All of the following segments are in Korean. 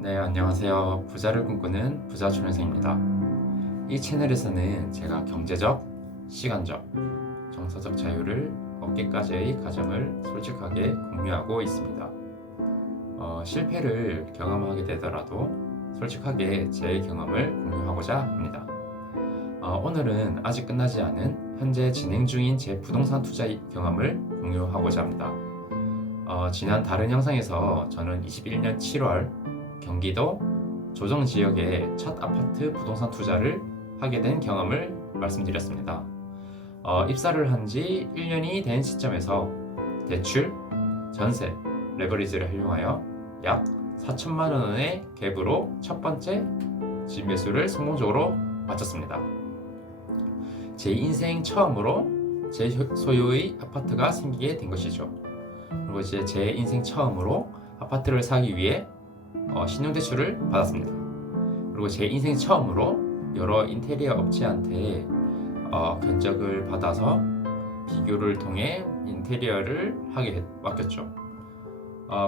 네, 안녕하세요. 부자를 꿈꾸는 부자초년생입니다. 이 채널에서는 제가 경제적, 시간적, 정서적 자유를 얻기까지의 과정을 솔직하게 공유하고 있습니다. 실패를 경험하게 되더라도 솔직하게 제 경험을 공유하고자 합니다. 오늘은 아직 끝나지 않은 현재 진행 중인 제 부동산 투자 경험을 공유하고자 합니다. 지난 다른 영상에서 저는 21년 7월 경기도 조정 지역에 첫 아파트 부동산 투자를 하게 된 경험을 말씀드렸습니다. 입사를 한 지 1년이 된 시점에서 대출, 전세, 레버리지를 활용하여 약 4천만 원의 갭으로 첫 번째 집 매수를 성공적으로 마쳤습니다. 제 인생 처음으로 제 소유의 아파트가 생기게 된 것이죠. 그리고 이제 제 인생 처음으로 아파트를 사기 위해 신용대출을 받았습니다. 그리고 제 인생 처음으로 여러 인테리어 업체한테 견적을 받아서 비교를 통해 인테리어를 하게 맡겼죠.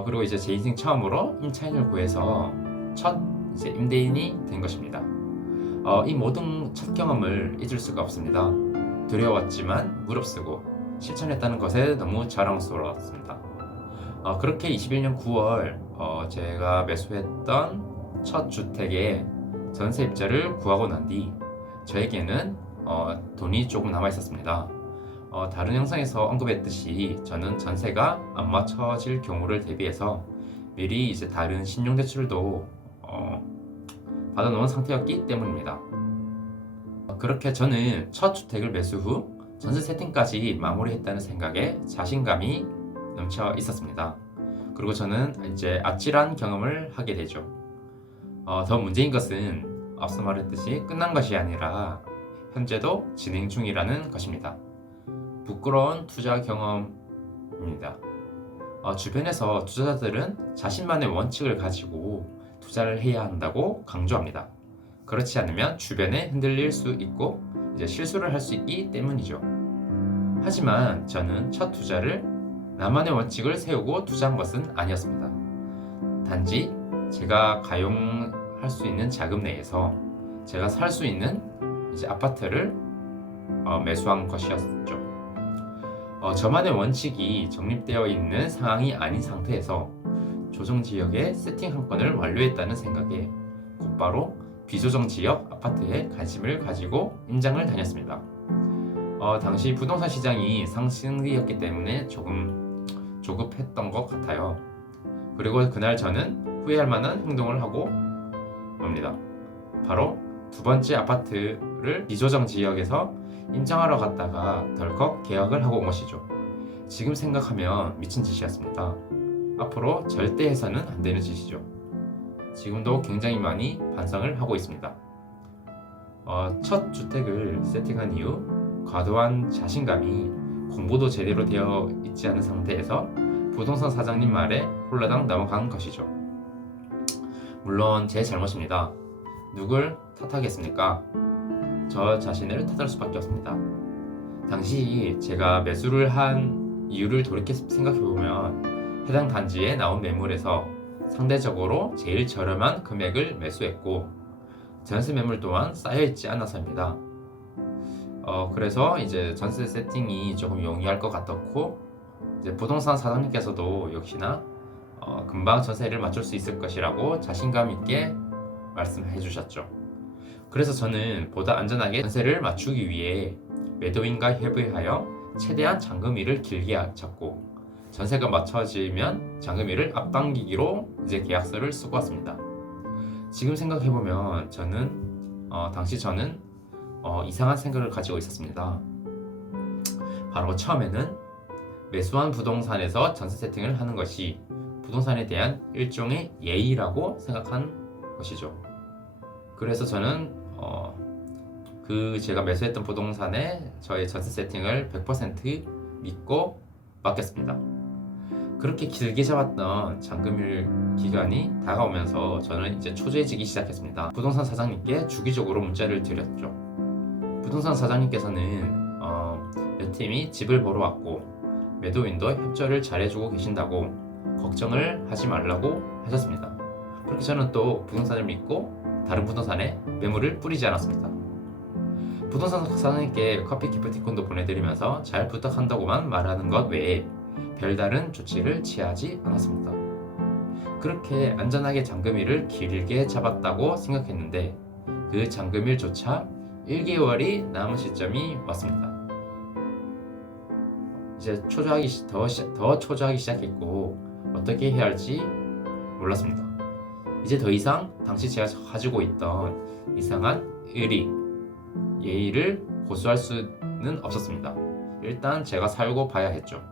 그리고 이제 제 인생 처음으로 임차인을 구해서 첫 이제 임대인이 된 것입니다. 이 모든 첫 경험을 잊을 수가 없습니다. 두려웠지만 무릅쓰고 실천했다는 것에 너무 자랑스러웠습니다. 그렇게 21년 9월 제가 매수했던 첫 주택의 전세입자를 구하고 난 뒤 저에게는 돈이 조금 남아 있었습니다. 다른 영상에서 언급했듯이 저는 전세가 안 맞춰질 경우를 대비해서 미리 이제 다른 신용대출도 받아놓은 상태였기 때문입니다. 그렇게 저는 첫 주택을 매수 후 전세 세팅까지 마무리했다는 생각에 자신감이 넘쳐 있었습니다. 그리고 저는 이제 아찔한 경험을 하게 되죠. 더 문제인 것은 앞서 말했듯이 끝난 것이 아니라 현재도 진행 중이라는 것입니다. 부끄러운 투자 경험입니다. 주변에서 투자자들은 자신만의 원칙을 가지고 투자를 해야 한다고 강조합니다. 그렇지 않으면 주변에 흔들릴 수 있고 이제 실수를 할 수 있기 때문이죠. 하지만 저는 첫 투자를 나만의 원칙을 세우고 투자한 것은 아니었습니다. 단지 제가 가용할 수 있는 자금 내에서 제가 살 수 있는 이제 아파트를 매수한 것이었죠. 저만의 원칙이 정립되어 있는 상황이 아닌 상태에서 조정 지역의 세팅 한 건을 완료했다는 생각에 곧바로 비조정 지역 아파트에 관심을 가지고 임장을 다녔습니다. 당시 부동산 시장이 상승기였기 때문에 조금 조급했던 것 같아요. 그리고 그날 저는 후회할 만한 행동을 하고 옵니다. 바로 두 번째 아파트를 비조정 지역에서 임장하러 갔다가 덜컥 계약을 하고 온 것이죠. 지금 생각하면 미친 짓이었습니다. 앞으로 절대 해서는 안 되는 짓이죠. 지금도 굉장히 많이 반성을 하고 있습니다. 첫 주택을 세팅한 이후 과도한 자신감이 공부도 제대로 되어 있지 않은 상태에서 부동산 사장님 말에 홀라당 넘어간 것이죠. 물론 제 잘못입니다. 누굴 탓하겠습니까? 저 자신을 탓할 수밖에 없습니다. 당시 제가 매수를 한 이유를 돌이켜 생각해보면 해당 단지에 나온 매물에서 상대적으로 제일 저렴한 금액을 매수했고 전세 매물 또한 쌓여있지 않아서입니다. 그래서 이제 전세 세팅이 조금 용이할 것 같았고 이제 부동산 사장님께서도 역시나 금방 전세를 맞출 수 있을 것이라고 자신감 있게 말씀해 주셨죠. 그래서 저는 보다 안전하게 전세를 맞추기 위해 매도인과 협의하여 최대한 잔금일을 길게 잡고 전세가 맞춰지면 잔금일을 앞당기기로 이제 계약서를 쓰고 왔습니다. 지금 생각해보면 당시 저는 이상한 생각을 가지고 있었습니다. 바로 처음에는 매수한 부동산에서 전세 세팅을 하는 것이 부동산에 대한 일종의 예의라고 생각한 것이죠. 그래서 저는 제가 매수했던 부동산에 저의 전세 세팅을 100% 믿고 맡겼습니다. 그렇게 길게 잡았던 잔금일 기간이 다가오면서 저는 이제 초조해지기 시작했습니다. 부동산 사장님께 주기적으로 문자를 드렸죠. 부동산 사장님께서는 몇 팀이 집을 보러 왔고 매도인도 협조를 잘해주고 계신다고 걱정을 하지 말라고 하셨습니다. 그렇게 저는 또 부동산을 믿고 다른 부동산에 매물을 뿌리지 않았습니다. 부동산 사장님께 커피 기프티콘도 보내드리면서 잘 부탁한다고만 말하는 것 외에 별다른 조치를 취하지 않았습니다. 그렇게 안전하게 잔금일을 길게 잡았다고 생각했는데 그 잔금일조차 1개월이 남은 시점이 왔습니다. 이제 더 초조하기 시작했고 어떻게 해야 할지 몰랐습니다. 이제 더 이상 당시 제가 가지고 있던 이상한 예의를 고수할 수는 없었습니다. 일단 제가 살고 봐야 했죠.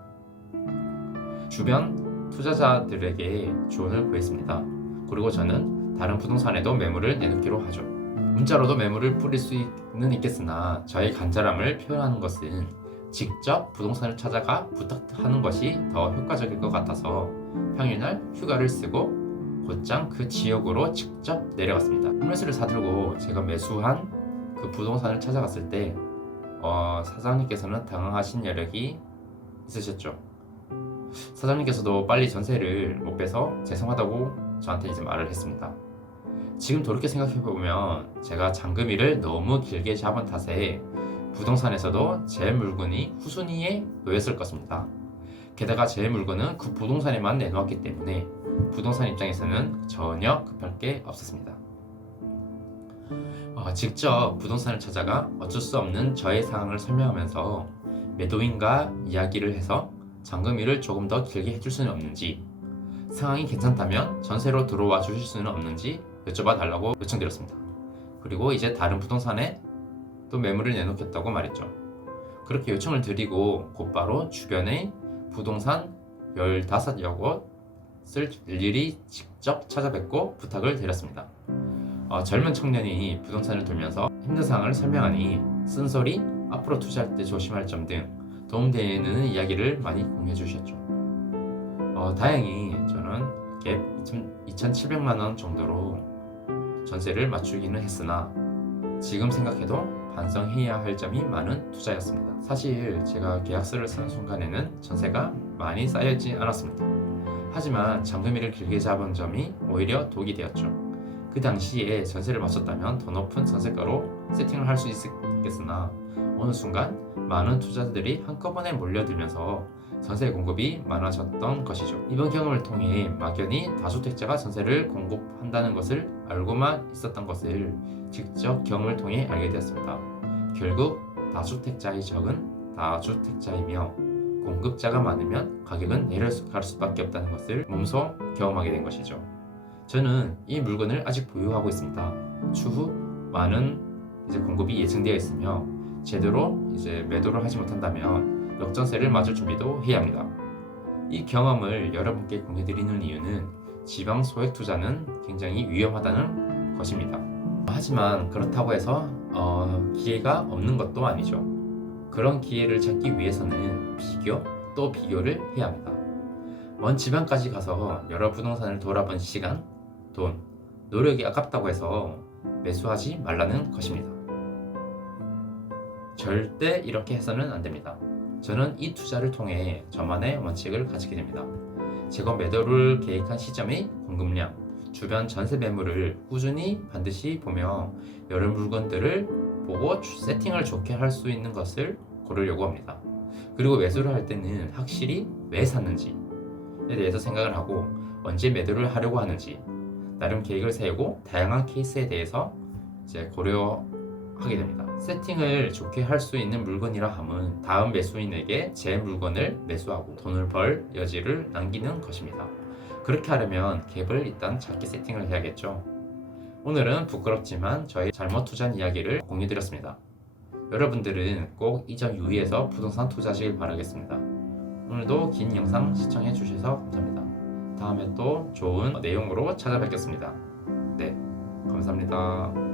주변 투자자들에게 조언을 구했습니다. 그리고 저는 다른 부동산에도 매물을 내놓기로 하죠. 문자로도 매물을 뿌릴 수는 있겠으나 저의 간절함을 표현하는 것은 직접 부동산을 찾아가 부탁하는 것이 더 효과적일 것 같아서 평일날 휴가를 쓰고 곧장 그 지역으로 직접 내려갔습니다. 홈레스를 사들고 제가 매수한 그 부동산을 찾아갔을 때 사장님께서는 당황하신 여력이 있으셨죠. 사장님께서도 빨리 전세를 못 빼서 죄송하다고 저한테 이제 말을 했습니다. 지금 돌이켜 생각해보면 제가 잔금일을 너무 길게 잡은 탓에 부동산에서도 제 물건이 후순위에 놓였을 것입니다. 게다가 제 물건은 그 부동산에만 내놓았기 때문에 부동산 입장에서는 전혀 급할 게 없었습니다. 직접 부동산을 찾아가 어쩔 수 없는 저의 상황을 설명하면서 매도인과 이야기를 해서 잔금일을 조금 더 길게 해줄 수는 없는지, 상황이 괜찮다면 전세로 들어와 주실 수는 없는지 여쭤봐 달라고 요청드렸습니다. 그리고 이제 다른 부동산에 또 매물을 내놓겠다고 말했죠. 그렇게 요청을 드리고 곧바로 주변의 부동산 15여 곳을 일일이 직접 찾아뵙고 부탁을 드렸습니다. 젊은 청년이 부동산을 돌면서 힘든 상황을 설명하니 쓴소리, 앞으로 투자할 때 조심할 점 등 도움되는 이야기를 많이 공유해 주셨죠. 다행히 저는 갭 2,700만 원 정도로 전세를 맞추기는 했으나 지금 생각해도 반성해야 할 점이 많은 투자였습니다. 사실 제가 계약서를 쓰는 순간에는 전세가 많이 쌓여있지 않았습니다. 하지만 잔금일을 길게 잡은 점이 오히려 독이 되었죠. 그 당시에 전세를 맞췄다면 더 높은 전세가로 세팅을 할 수 있겠으나 어느 순간 많은 투자자들이 한꺼번에 몰려들면서 전세 공급이 많아졌던 것이죠. 이번 경험을 통해 막연히 다주택자가 전세를 공급한다는 것을 알고만 있었던 것을 직접 경험을 통해 알게 되었습니다. 결국 다주택자의 적은 다주택자이며 공급자가 많으면 가격은 내려갈 수밖에 없다는 것을 몸소 경험하게 된 것이죠. 저는 이 물건을 아직 보유하고 있습니다. 추후 많은 공급이 예정되어 있으며 제대로 매도를 하지 못한다면 역전세를 맞을 준비도 해야 합니다. 이 경험을 여러분께 공유드리는 이유는 지방 소액 투자는 굉장히 위험하다는 것입니다. 하지만 그렇다고 해서 기회가 없는 것도 아니죠. 그런 기회를 찾기 위해서는 비교를 해야 합니다. 먼 지방까지 가서 여러 부동산을 돌아본 시간, 돈, 노력이 아깝다고 해서 매수하지 말라는 것입니다. 절대 이렇게 해서는 안 됩니다. 저는 이 투자를 통해 저만의 원칙을 가지게 됩니다. 제가 매도를 계획한 시점의 공급량, 주변 전세 매물을 꾸준히 반드시 보며 여러 물건들을 보고 세팅을 좋게 할 수 있는 것을 고르려고 합니다. 그리고 매수를 할 때는 확실히 왜 샀는지에 대해서 생각을 하고 언제 매도를 하려고 하는지 나름 계획을 세우고 다양한 케이스에 대해서 고려하게 됩니다. 세팅을 좋게 할 수 있는 물건이라 함은 다음 매수인에게 제 물건을 매수하고 돈을 벌 여지를 남기는 것입니다. 그렇게 하려면 갭을 일단 작게 세팅을 해야겠죠. 오늘은 부끄럽지만 저의 잘못 투자한 이야기를 공유드렸습니다. 여러분들은 꼭 이 점 유의해서 부동산 투자하시길 바라겠습니다. 오늘도 긴 영상 시청해 주셔서 감사합니다. 다음에 또 좋은 내용으로 찾아뵙겠습니다. 네, 감사합니다.